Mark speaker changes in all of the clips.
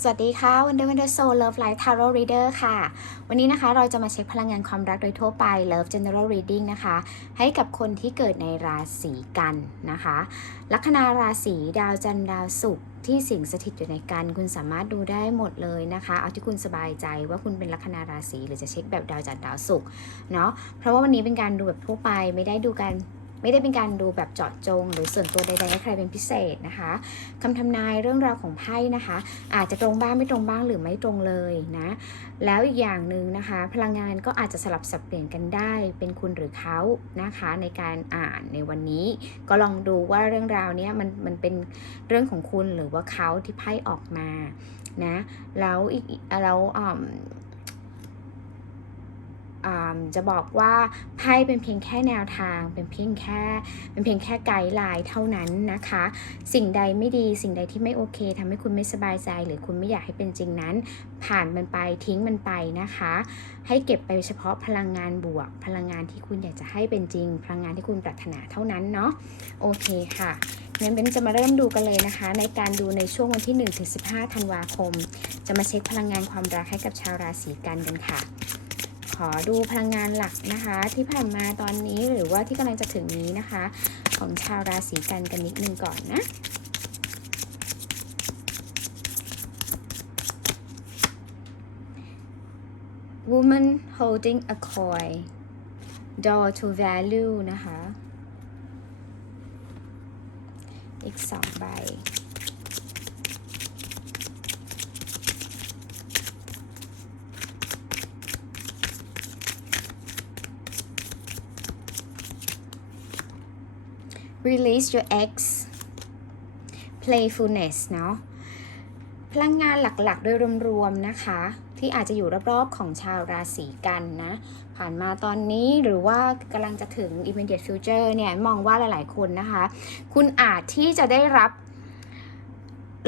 Speaker 1: สวัสดีค่ะวันเดอร์วันเดอร์โซเล Love Life Tarot Reader ค่ะ วันนี้นะคะเราจะมาเช็คพลังงานความรักโดยทั่วไป Love General Reading นะคะ ให้กับคนที่เกิดในราศีกันนะคะ ลัคนาราศีดาวจันทร์ดาวศุกร์ที่สิงสถิตอยู่ในกันคุณสามารถดูได้หมดเลยนะคะ เอาที่คุณสบายใจว่าคุณเป็นลัคนาราศีหรือจะเช็คแบบดาวจันทร์ดาวศุกร์เนาะเพราะว่าวันนี้เป็นการดูแบบทั่วไปไม่ได้ดูกัน ไม่ได้เป็นการดูแบบเจาะจง หรือส่วนตัวใดๆให้ใครเป็นพิเศษนะคะคำทำนายเรื่องราวของไพ่นะคะ อาจจะตรงบ้างไม่ตรงบ้างหรือไม่ตรงเลยนะแล้วอีกอย่างหนึ่งนะคะ พลังงานก็อาจจะสลับสับเปลี่ยนกันได้เป็นคุณหรือเขานะคะในการอ่านในวันนี้ ก็ลองดูว่าเรื่องราวนี้มันมันเป็นเรื่องของคุณหรือว่าเขาที่ไพ่ออกมานะแล้วอีกแล้วอ่อ่า จะบอกว่าไพ่เป็นเพียงแค่แนวทาง เป็นเพียงแค่เป็นเพียงแค่ไกด์ไลน์เท่านั้นนะคะ สิ่งใดไม่ดีสิ่งใดที่ไม่โอเคทำให้คุณไม่สบายใจ หรือคุณไม่อยากให้เป็นจริงนั้น ผ่านมันไปทิ้งมันไปนะคะ ให้เก็บไปเฉพาะพลังงานบวก พลังงานที่คุณอยากจะให้เป็นจริง พลังงานที่คุณปรารถนาเท่านั้นเนาะโอเคค่ะงั้นเบนจะมาเริ่มดูกันเลยนะคะ ในการดูในช่วงวันที่1ถึง15ธันวาคม จะมาเช็คพลังงานความรักให้กับชาวราศีกันกันค่ะ ขอดูพลังงานหลักนะคะ ที่ผ่านมาตอนนี้หรือว่าที่กำลังจะถึงนี้นะคะ ของชาวราศีกันกันนิดนึงก่อนนะ woman holding a coin door to value นะคะ อีกสองใบ release your ex playfulness เนาะพลังงานหลักๆ โดยรวมๆนะคะ ที่อาจจะอยู่รอบๆของชาวราศีกันนะ ผ่านมาตอนนี้หรือว่ากำลังจะถึง immediate future เนี่ย มองว่าหลายๆคนนะคะ คุณอาจที่จะได้รับ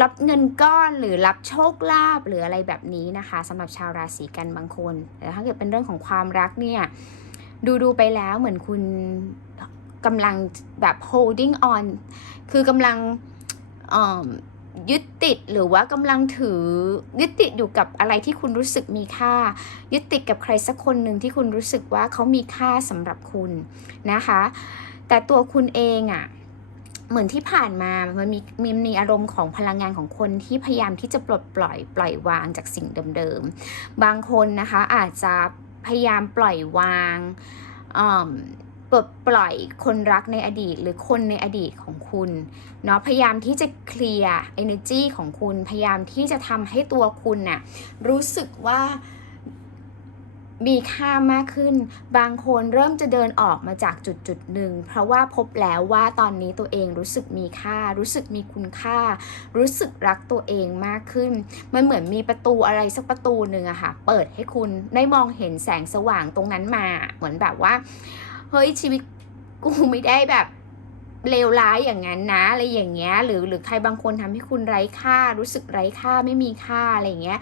Speaker 1: รับเงินก้อนหรือรับโชคลาภหรืออะไรแบบนี้นะคะสำหรับชาวราศีกันบางคนแต่ถ้าเกิดเป็นเรื่องของความรักเนี่ย ดูดูๆไปแล้วเหมือนคุณ กำลังแบบ holding on คือกำลังยึดติดหรือว่ากำลังถือยึดติดอยู่กับอะไรที่คุณรู้สึกมีค่า ยึดติดกับใครสักคนหนึ่งที่คุณรู้สึกว่าเขามีค่าสำหรับคุณนะคะ แต่ตัวคุณเองอะ่ะเหมือนที่ผ่านมา มันมีมีมีอารมณ์ของพลังงานของคนที่พยายามที่จะปลดปล่อยปล่อยวางจากสิ่งเดิมๆ บางคนนะคะอาจจะพยายามปล่อยวางอืม ปลดปล่อยคนรักในอดีตหรือคนในอดีตของคุณเนาะพยายามที่จะเคลียร์ energy ของคุณ พยายามที่จะทำให้ตัวคุณน่ะรู้สึกว่ามีค่ามากขึ้น บางคนเริ่มจะเดินออกมาจากจุดจุดหนึ่ง เพราะว่าพบแล้วว่าตอนนี้ตัวเองรู้สึกมีค่า รู้สึกมีคุณค่า รู้สึกรักตัวเองมากขึ้น มันเหมือนมีประตูอะไรสักประตูหนึ่งอะค่ะ เปิดให้คุณได้มองเห็นแสงสว่างตรงนั้นมา เหมือนแบบว่า ฮ้ยชีวิตกูไม่ได้แบบเลวร้ายอย่างนั้นนะอะไรอย่างเงี้ย หรือหรือใครบางคนทำให้คุณไร้ค่า รู้สึกไร้ค่าไม่มีค่าอะไรอย่างเงี้ย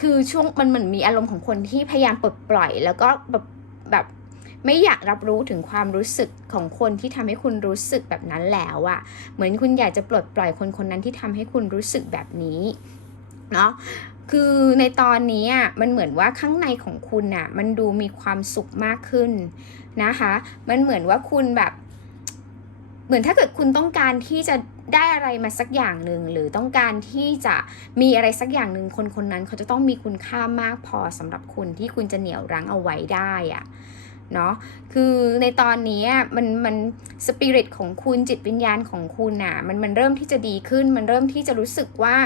Speaker 1: คือช่วงมันเหมือนมีอารมณ์ของคนที่พยายามปลดปล่อย แล้วก็แบบแบบไม่อยากรับรู้ถึงความรู้สึกของคนที่ทำให้คุณรู้สึกแบบนั้นแล้วอะเหมือนคุณอยากจะปลดปล่อยคนคนนั้นที่ทำให้คุณรู้สึกแบบนี้ เนาะ คือในตอนนี้อะมันเหมือนว่าข้างในของคุณอะมันดูมีความสุขมากขึ้นนะคะ มันเหมือนว่าคุณแบบ เหมือนถ้าเกิดคุณต้องการที่จะได้อะไรมาสักอย่างหนึ่งหรือต้องการที่จะมีอะไรสักอย่างหนึ่งคนคนนั้น เขาจะต้องมีคุณค่ามากพอสำหรับคุณที่คุณจะเหนี่ยวรั้งเอาไว้ได้อะเนาะคือในตอนนี้มันมันสปิริตของคุณจิตวิญญาณของคุณน่ะมันมันเริ่มที่จะดีขึ้น มันเริ่มที่จะรู้สึกว่า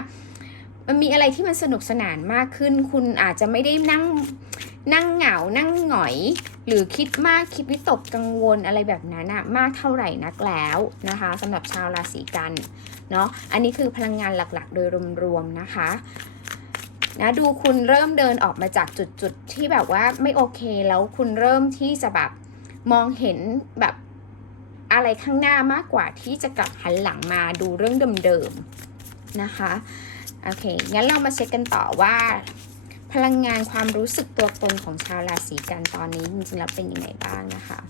Speaker 1: มันมีอะไรที่มันสนุกสนานมากขึ้น คุณอาจจะไม่ได้นั่งนั่งเหงา นั่งหงอย หรือคิดมากคิดวิตกกังวลอะไรแบบนั้นอะมากเท่าไหร่นักแล้วนะคะสำหรับชาวราศีกันเนาะอันนี้คือพลังงานหลักๆ โดยรวมๆนะคะนะดูคุณเริ่มเดินออกมาจากจุดๆที่แบบว่าไม่โอเคแล้วคุณเริ่มที่จะแบบมองเห็นแบบอะไรข้างหน้ามากกว่าที่จะกลับหันหลังมาดูเรื่องเดิมๆนะคะ โอเค งั้นเรามาเช็คกันต่อว่า พลังงานความรู้สึกตัวตนของชาวราศีกันตอนนี้จริงๆแล้วเป็นยังไงบ้างนะคะ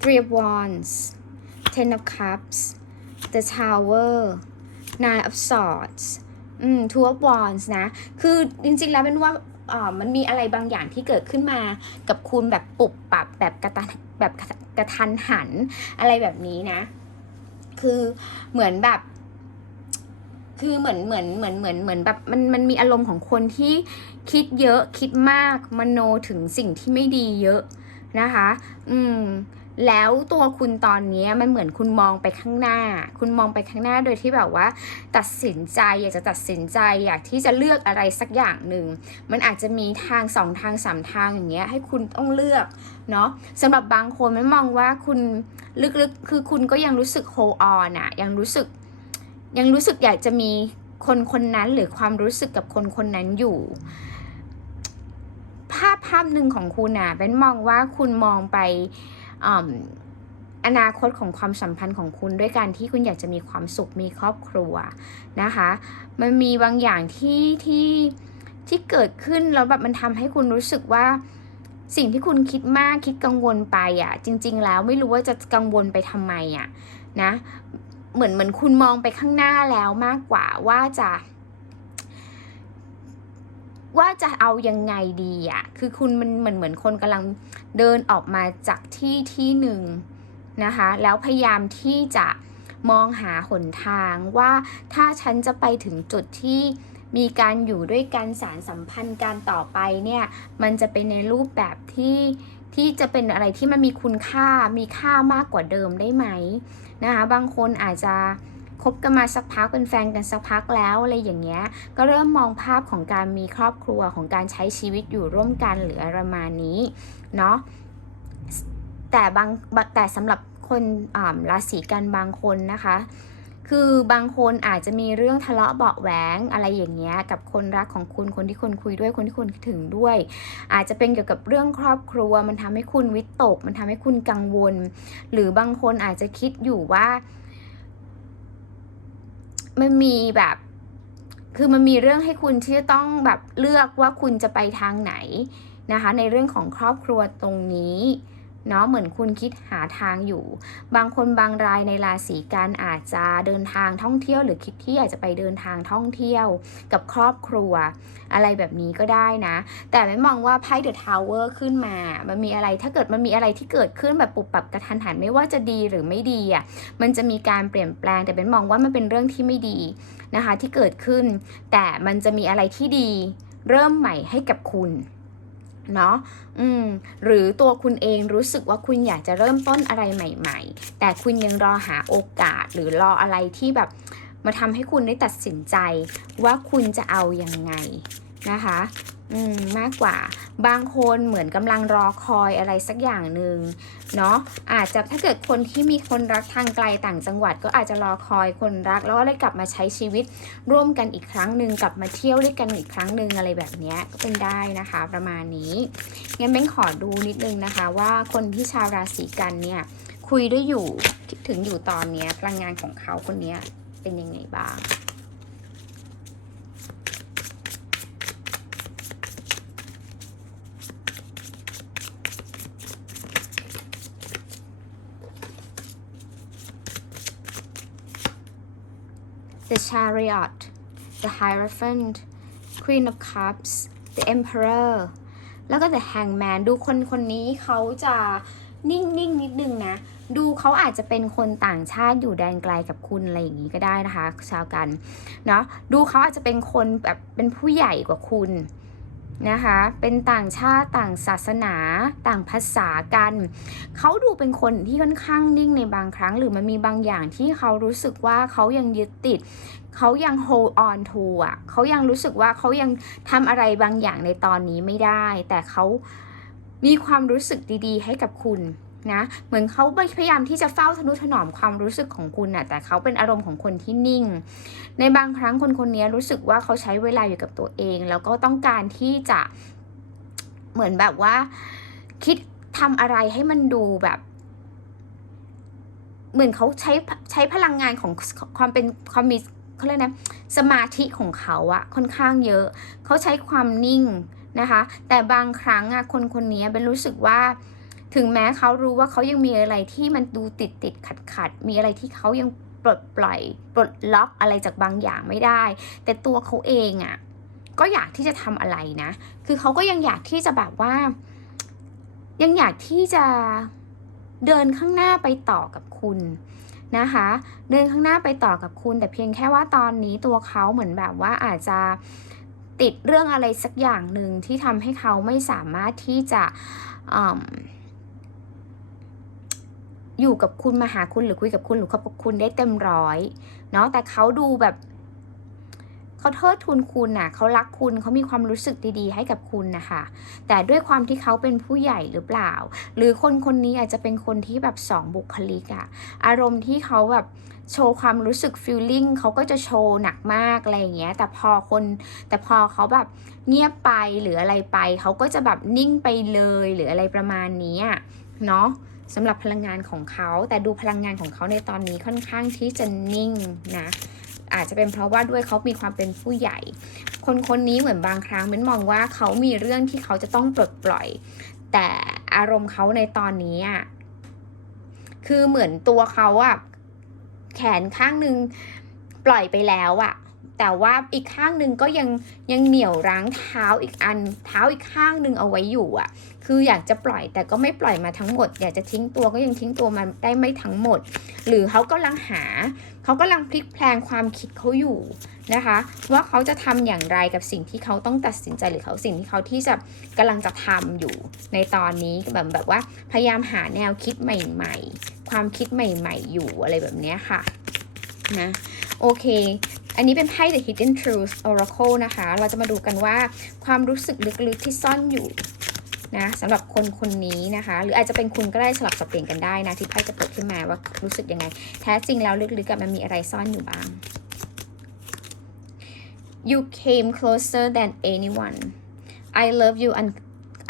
Speaker 1: Three of Wands Ten of Cups The Tower Nine of Swords อืม Two of Wands นะ คือจริงๆแล้วเป็นว่าอ่ามันมีอะไรบางอย่างที่เกิดขึ้นมากับคุณแบบปุบปับแบบกระตันแบบกระทันหันอะไรแบบนี้นะ คือเหมือนแบบ คือเหมือนเหมือนเหมือนเหมือนเหมือนแบบมันมันมีอารมณ์ของคนที่คิดเยอะคิดมากมโนถึงสิ่งที่ไม่ดีเยอะนะคะ อืม แล้วตัวคุณตอนนี้มันเหมือนคุณมองไปข้างหน้า คุณมองไปข้างหน้าโดยที่แบบว่า ตัดสินใจอยากจะตัดสินใจอยากที่จะเลือกอะไรสักอย่างหนึ่ง มันอาจจะมีทางสองทางสามทางอย่างเงี้ยให้คุณต้องเลือกเนาะสำหรับบางคนมันมองว่าคุณลึกๆ คือคุณก็ยังรู้สึก hold on อะยังรู้สึก ยังรู้สึกอยากจะมีคนคนนั้นหรือความรู้สึกกับคนคนนั้นอยู่ภาพภาพหนึ่งของคุณน่ะเป็นมองว่าคุณมองไป อนาคตของความสัมพันธ์ของคุณด้วยการที่คุณอยากจะมีความสุขมีครอบครัวนะคะ มันมีบางอย่างที่ที่ที่เกิดขึ้นแล้วแบบมันทำให้คุณรู้สึกว่าสิ่งที่คุณคิดมากคิดกังวลไปอะ จริง ๆ แล้วไม่รู้ว่าจะกังวลไปทำไมอะนะเหมือนเหมือนคุณมองไปข้างหน้าแล้วมากกว่าว่าจะ ว่าจะเอายังไงดีอะ่ะคือคุณมันเหมือนเหมือนคนกำลังเดินออกมาจากที่ที่หนึ่งนะคะ แล้วพยายามที่จะมองหาหนทางว่าถ้าฉันจะไปถึงจุดที่มีการอยู่ด้วยกันสารสัมพันธ์การต่อไปเนี่ย มันจะเป็นในรูปแบบที่ที่จะเป็นอะไรที่มันมีคุณค่ามีค่ามากกว่าเดิมได้ไหมนะคะ บางคนอาจจะ คบกันมาสักพักเป็นแฟนกันสักพักแล้วอะไรอย่างเงี้ยก็เริ่มมองภาพของการมีครอบครัวของการใช้ชีวิตอยู่ร่วมกันหรืออะไรประมาณนี้เนาะแต่บางแต่สำหรับคนราศีกันบางคนนะคะคือบางคนอาจจะมีเรื่องทะเลาะเบาแหวงอะไรอย่างเงี้ยกับคนรักของคุณคนที่คุณคุยด้วยคนที่คุณคิดถึงด้วย อาจจะเป็นเกี่ยวกับเรื่องครอบครัว มันทำให้คุณวิตก มันทำให้คุณกังวล หรือบางคนอาจจะคิดอยู่ว่า มันมีแบบ คือมันมีเรื่องให้คุณที่จะต้องแบบเลือกว่าคุณจะไปทางไหนนะคะ ในเรื่องของครอบครัวตรงนี้ เนาะเหมือนคุณคิดหาทางอยู่ บางคนบางรายในราศีกันอาจจะเดินทางท่องเที่ยว หรือคิดที่อยากจะไปเดินทางท่องเที่ยวกับครอบครัว อะไรแบบนี้ก็ได้นะ แต่ไม่มองว่าไพ่เดอะทาวเวอร์ขึ้นมา มันมีอะไรถ้าเกิดมันมีอะไรที่เกิดขึ้นแบบปุบปับกระทันหันไม่ว่าจะดีหรือไม่ดีอะมันจะมีการเปลี่ยนแปลง แต่เป็นมองว่ามันเป็นเรื่องที่ไม่ดีนะคะที่เกิดขึ้น แต่มันจะมีอะไรที่ดีเริ่มใหม่ให้กับคุณ เนาะอืมหรือตัวคุณเองรู้สึกว่าคุณอยากจะเริ่มต้นอะไรใหม่ ๆ แต่คุณยังรอหาโอกาสหรือรออะไรที่แบบมาทำให้คุณได้ตัดสินใจว่าคุณจะเอายังไงนะคะ อืมมากกว่า บางคนเหมือนกำลังรอคอยอะไรสักอย่างหนึ่งเนาะอาจจะถ้าเกิดคนที่มีคนรักทางไกลต่างจังหวัด ก็อาจจะรอคอยคนรักแล้วก็ได้กลับมาใช้ชีวิตร่วมกันอีกครั้งหนึ่งกลับมาเที่ยวด้วยกันอีกครั้งหนึ่งอะไรแบบนี้ก็เป็นได้นะคะ ประมาณนี้งั้นเบ้นขอดูนิดนึงนะคะ ว่าคนที่ชาวราศีกันเนี่ยคุยด้วยอยู่คิดถึงอยู่ตอนนี้พลังงานของเขาคนนี้เป็นยังไงบ้าง The Chariot The Hierophant Queen of Cups The Emperor แล้วก็ The Hangman ดูคนคนนี้เขาจะนิ่งๆนนิดนึงนะ ดูเขาอาจจะเป็นคนต่างชาติอยู่แดนไกลกับคุณอะไรอย่างนี้ก็ได้นะคะ ชาวกัน เนาะ ดูเขาอาจจะเป็นคนแบบเป็นผู้ใหญ่กว่าคุณ นะคะ เป็นต่างชาติต่างศาสนา ต่างภาษากัน เขาดูเป็นคนที่ค่อนข้างนิ่งในบางครั้ง หรือมันมีบางอย่างที่เขารู้สึกว่าเขายังยึดติด เขายัง hold on to อะเขายังรู้สึกว่าเขายังทำอะไรบางอย่างในตอนนี้ไม่ได้ แต่เขามีความรู้สึกดีๆ ให้กับคุณ นะ เหมือนเขาพยายามที่จะเฝ้าทนุถนอมความรู้สึกของคุณน่ะแต่เขาเป็นอารมณ์ของคนที่นิ่ง ในบางครั้งคนคนนี้รู้สึกว่าเขาใช้เวลาอยู่กับตัวเอง แล้วก็ต้องการที่จะเหมือนแบบว่าคิดทำอะไรให้มันดูแบบเหมือนเขาใช้ใช้พลังงานของความเป็นความมีเขาเรียกนะสมาธิของเขาอะค่อนข้างเยอะ เขาใช้ความนิ่งนะคะ แต่บางครั้งอะคนคนนี้เป็นรู้สึกว่า ถึงแม้เขารู้ว่าเขายังมีอะไรที่มันดูติดติดขัดขัดมีอะไรที่เขายังปลดปล่อยปลดล็อกอะไรจากบางอย่างไม่ได้ แต่ตัวเขาเองอะ่ะก็อยากที่จะทำอะไรนะ คือเขาก็ยังอยากที่จะแบบว่า ยังอยากที่จะเดินข้างหน้าไปต่อกับคุณนะคะ เดินข้างหน้าไปต่อกับคุณ แต่เพียงแค่ว่าตอนนี้ตัวเขาเหมือนแบบว่าอาจจะติดเรื่องอะไรสักอย่างหนึ่งที่ทำให้เขาไม่สามารถที่จะ อยู่กับคุณมาหาคุณหรือคุยกับคุณหรือคบกับคุณได้เต็มร้อยเนาะแต่เขาดูแบบเขาเทิดทุนคุณน่ะเขารักคุณเขามีความรู้สึกดีๆ ให้กับคุณนะคะแต่ด้วยความที่เขาเป็นผู้ใหญ่หรือเปล่า หรือคนคนนี้อาจจะเป็นคนที่แบบสองบุคลิกอะอารมณ์ที่เขาแบบโชว์ความรู้สึก feeling เขาก็จะโชว์หนักมากอะไรอย่างเงี้ย แต่พอคนแต่พอเขาแบบเงียบไปหรืออะไรไป เขาก็จะแบบนิ่งไปเลยหรืออะไรประมาณนี้เนาะ สำหรับพลังงานของเขา แต่ดูพลังงานของเขาในตอนนี้ค่อนข้างที่จะนิ่งนะอาจจะเป็นเพราะว่าด้วยเขามีความเป็นผู้ใหญ่ คนคนนี้เหมือนบางครั้งมันมองว่าเขามีเรื่องที่เขาจะต้องปลดปล่อย แต่อารมณ์เขาในตอนนี้อะคือเหมือนตัวเขาอะแขนข้างหนึ่งปล่อยไปแล้วอะ แต่ว่าอีกข้างหนึ่งก็ยังยังเหนี่ยวรั้งเท้าอีกอัน เท้าอีกข้างหนึ่งเอาไว้อยู่อะคืออยากจะปล่อยแต่ก็ไม่ปล่อยมาทั้งหมด อยากจะทิ้งตัวก็ยังทิ้งตัวมาได้ไม่ทั้งหมด หรือเขากำลังหา เขากำลังพลิกแพลงความคิดเขาอยู่นะคะ ว่าเขาจะทำอย่างไรกับสิ่งที่เขาต้องตัดสินใจหรือเขาสิ่งที่เขาที่จะกำลังจะทำอยู่ในตอนนี้แบบแบบว่าพยายามหาแนวคิดใหม่ ๆ ความคิดใหม่ ๆ อยู่อะไรแบบนี้ค่ะนะโอเค อันนี้เป็นไพ่ The Hidden Truth Oracle นะคะ เราจะมาดูกันว่าความรู้สึกลึกๆที่ซ่อนอยู่นะสำหรับคนคนนี้นะคะ หรืออาจจะเป็นคุณก็ได้สลับสับเปลี่ยนกันได้นะที่ไพ่จะเปิดขึ้นมาว่ารู้สึกยังไง แท้จริงแล้วลึกๆกับมันมีอะไรซ่อนอยู่บ้าง You came closer than anyone I love you un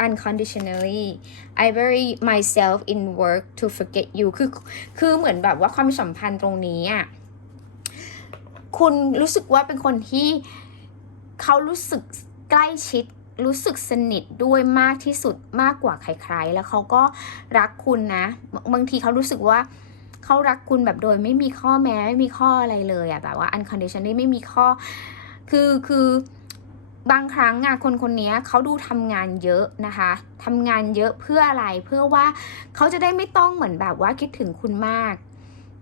Speaker 1: unconditionally I bury myself in work to forget you คือคือเหมือนแบบว่าความสัมพันธ์ตรงนี้อะ คุณรู้สึกว่าเป็นคนที่เขารู้สึกใกล้ชิดรู้สึกสนิทด้วยมากที่สุดมากกว่าใครๆ แล้วเขาก็รักคุณนะบางทีเขารู้สึกว่าเขารักคุณแบบโดยไม่มีข้อแม้ไม่มีข้ออะไรเลยอะแบบว่า unconditionally ไม่มีข้อ คือคือบางครั้งอะคนคนนี้เขาดูทำงานเยอะนะคะทำงานเยอะเพื่ออะไรเพื่อว่าเขาจะได้ไม่ต้องเหมือนแบบว่าคิดถึงคุณมาก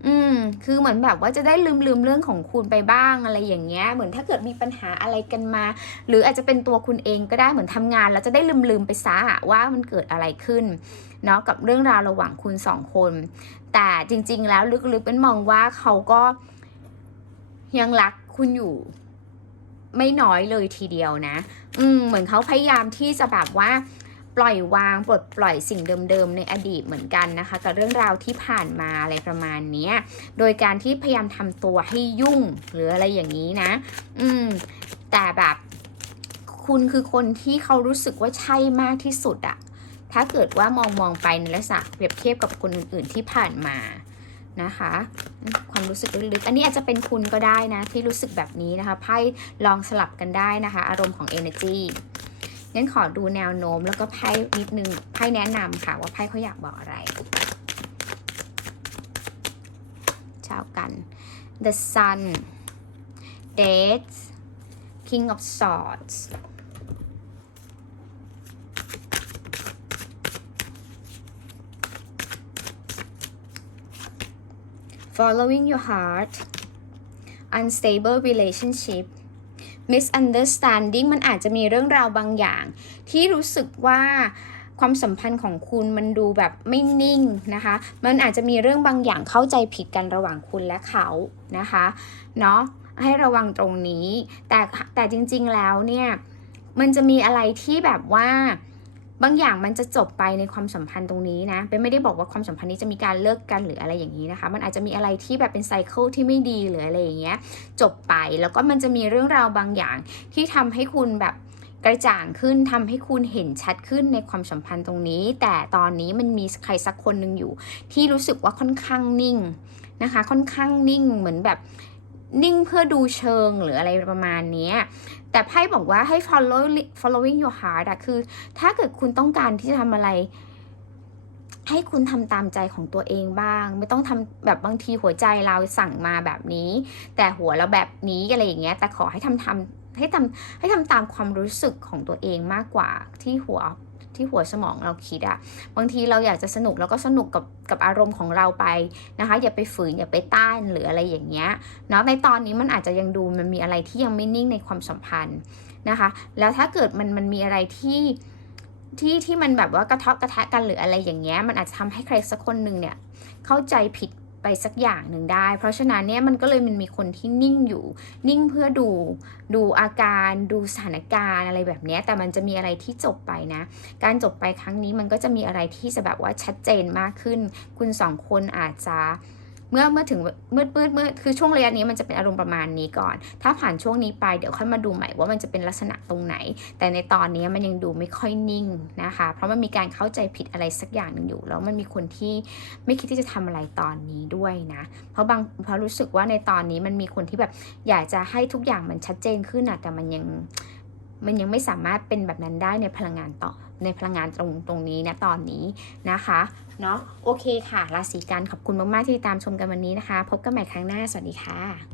Speaker 1: อืม คือเหมือนแบบว่าจะได้ลืมลืมเรื่องของคุณไปบ้างอะไรอย่างเงี้ย เหมือนถ้าเกิดมีปัญหาอะไรกันมา หรืออาจจะเป็นตัวคุณเองก็ได้เหมือนทำงาน แล้วจะได้ลืมลืมไปซะอะว่ามันเกิดอะไรขึ้นเนาะกับเรื่องราวระหว่างคุณสองคน แต่จริง ๆ แล้วลึกๆเป็นมองว่าเขาก็ยังรักคุณอยู่ไม่น้อยเลยทีเดียวนะ อืม เหมือนเขาพยายามที่จะแบบว่า ปล่อยวางปลดปล่อยสิ่งเดิมๆในอดีตเหมือนกันนะคะ กับเรื่องราวที่ผ่านมาอะไรประมาณนี้โดยการที่พยายามทำตัวให้ยุ่งหรืออะไรอย่างนี้นะ อืม แต่แบบคุณคือคนที่เขารู้สึกว่าใช่มากที่สุดอะถ้าเกิดว่ามองมองไปในลักษณะเปรียบเทียบกับคนอื่น ๆ ที่ผ่านมานะคะ ความรู้สึกลึกๆอันนี้อาจจะเป็นคุณก็ได้นะ ที่รู้สึกแบบนี้นะคะไพ่ลองสลับกันได้นะคะ อารมณ์ของ energy งั้นขอดูแนวโน้มแล้วก็ไพ่นิดนึงไพ่แนะนำค่ะว่าไพ่เขาอยากบอกอะไรเช้ากัน the sun dates king of swords following your heart unstable relationship misunderstanding มันอาจจะมีเรื่องราวบางอย่าง ที่รู้สึกว่าความสัมพันธ์ของคุณมันดูแบบไม่นิ่งนะคะ มันอาจจะมีเรื่องบางอย่างเข้าใจผิดกันระหว่างคุณและเขานะคะเนาะให้ระวังตรงนี้ แต่แต่จริงๆแล้วเนี่ย มันจะมีอะไรที่แบบว่า บางอย่างมันจะจบไปในความสัมพันธ์ตรงนี้นะเป็นไม่ได้บอกว่าความสัมพันธ์นี้จะมีการเลิกกันหรืออะไรอย่างนี้นะคะ มันอาจจะมีอะไรที่แบบเป็นไซเคิลที่ไม่ดีหรืออะไรอย่างเงี้ยจบไปแล้วก็มันจะมีเรื่องราวบางอย่างที่ทำให้คุณแบบกระจ่างขึ้นทำให้คุณเห็นชัดขึ้นในความสัมพันธ์ตรงนี้ แต่ตอนนี้มันมีใครสักคนหนึ่งอยู่ ที่รู้สึกว่าค่อนข้างนิ่งนะคะ ค่อนข้างนิ่งเหมือนแบบ นิ่งเพื่อดูเชิงหรืออะไรประมาณนี้แต่ไพ่บอกว่าให้ follow following your heart อะคือ ถ้าเกิดคุณต้องการที่จะทำอะไร ให้คุณทำตามใจของตัวเองบ้าง ไม่ต้องทำแบบบางทีหัวใจเราสั่งมาแบบนี้ แต่หัวเราแบบนี้อะไรอย่างเงี้ยแต่ขอให้ทำทำให้ทำให้ทำตามความรู้สึกของตัวเองมากกว่าที่หัว ที่หัวสมองเราคิดอะบางทีเราอยากจะสนุกเราก็สนุกกับกับอารมณ์ของเราไปนะคะ อย่าไปฝืนอย่าไปต้านหรืออะไรอย่างเงี้ยเนาะในตอนนี้มันอาจจะยังดูมันมีอะไรที่ยังไม่นิ่งในความสัมพันธ์นะคะ แล้วถ้าเกิดมันมันมีอะไรที่ที่ที่มันแบบว่ากระทบกระทะกันหรืออะไรอย่างเงี้ยมันอาจจะทำให้ใครสักคนหนึ่งเนี่ยเข้าใจผิด ไปสักอย่างหนึ่งได้ เพราะฉะนั้นเนี่ยมันก็เลยมันมีคนที่นิ่งอยู่นิ่งเพื่อดูดูอาการดูสถานการณ์อะไรแบบนี้แต่มันจะมีอะไรที่จบไปนะ การจบไปครั้งนี้มันก็จะมีอะไรที่จะแบบว่าชัดเจนมากขึ้น คุณสองคนอาจจะ เมื่อเมื่อถึงมืดมืดมืดคือช่วงระยะนี้มันจะเป็นอารมณ์ประมาณนี้ก่อน ถ้าผ่านช่วงนี้ไปเดี๋ยวค่อยมาดูใหม่ว่ามันจะเป็นลักษณะตรงไหน แต่ในตอนนี้มันยังดูไม่ค่อยนิ่งนะคะ เพราะมันมีการเข้าใจผิดอะไรสักอย่างหนึ่งอยู่ แล้วมันมีคนที่ไม่คิดที่จะทำอะไรตอนนี้ด้วยนะ เพราะบางเพราะรู้สึกว่าในตอนนี้มันมีคนที่แบบอยากจะให้ทุกอย่างมันชัดเจนขึ้นนะแต่มันยัง มันยังไม่สามารถเป็นแบบนั้นได้ในพลังงานต่อในพลังงานตรงตรงนี้นะตอนนี้นะคะเนาะโอเคค่ะ ราศีกันขอบคุณมาก ๆ ที่ติดตามชมกันวันนี้นะคะ พบกันใหม่ครั้งหน้า สวัสดีค่ะ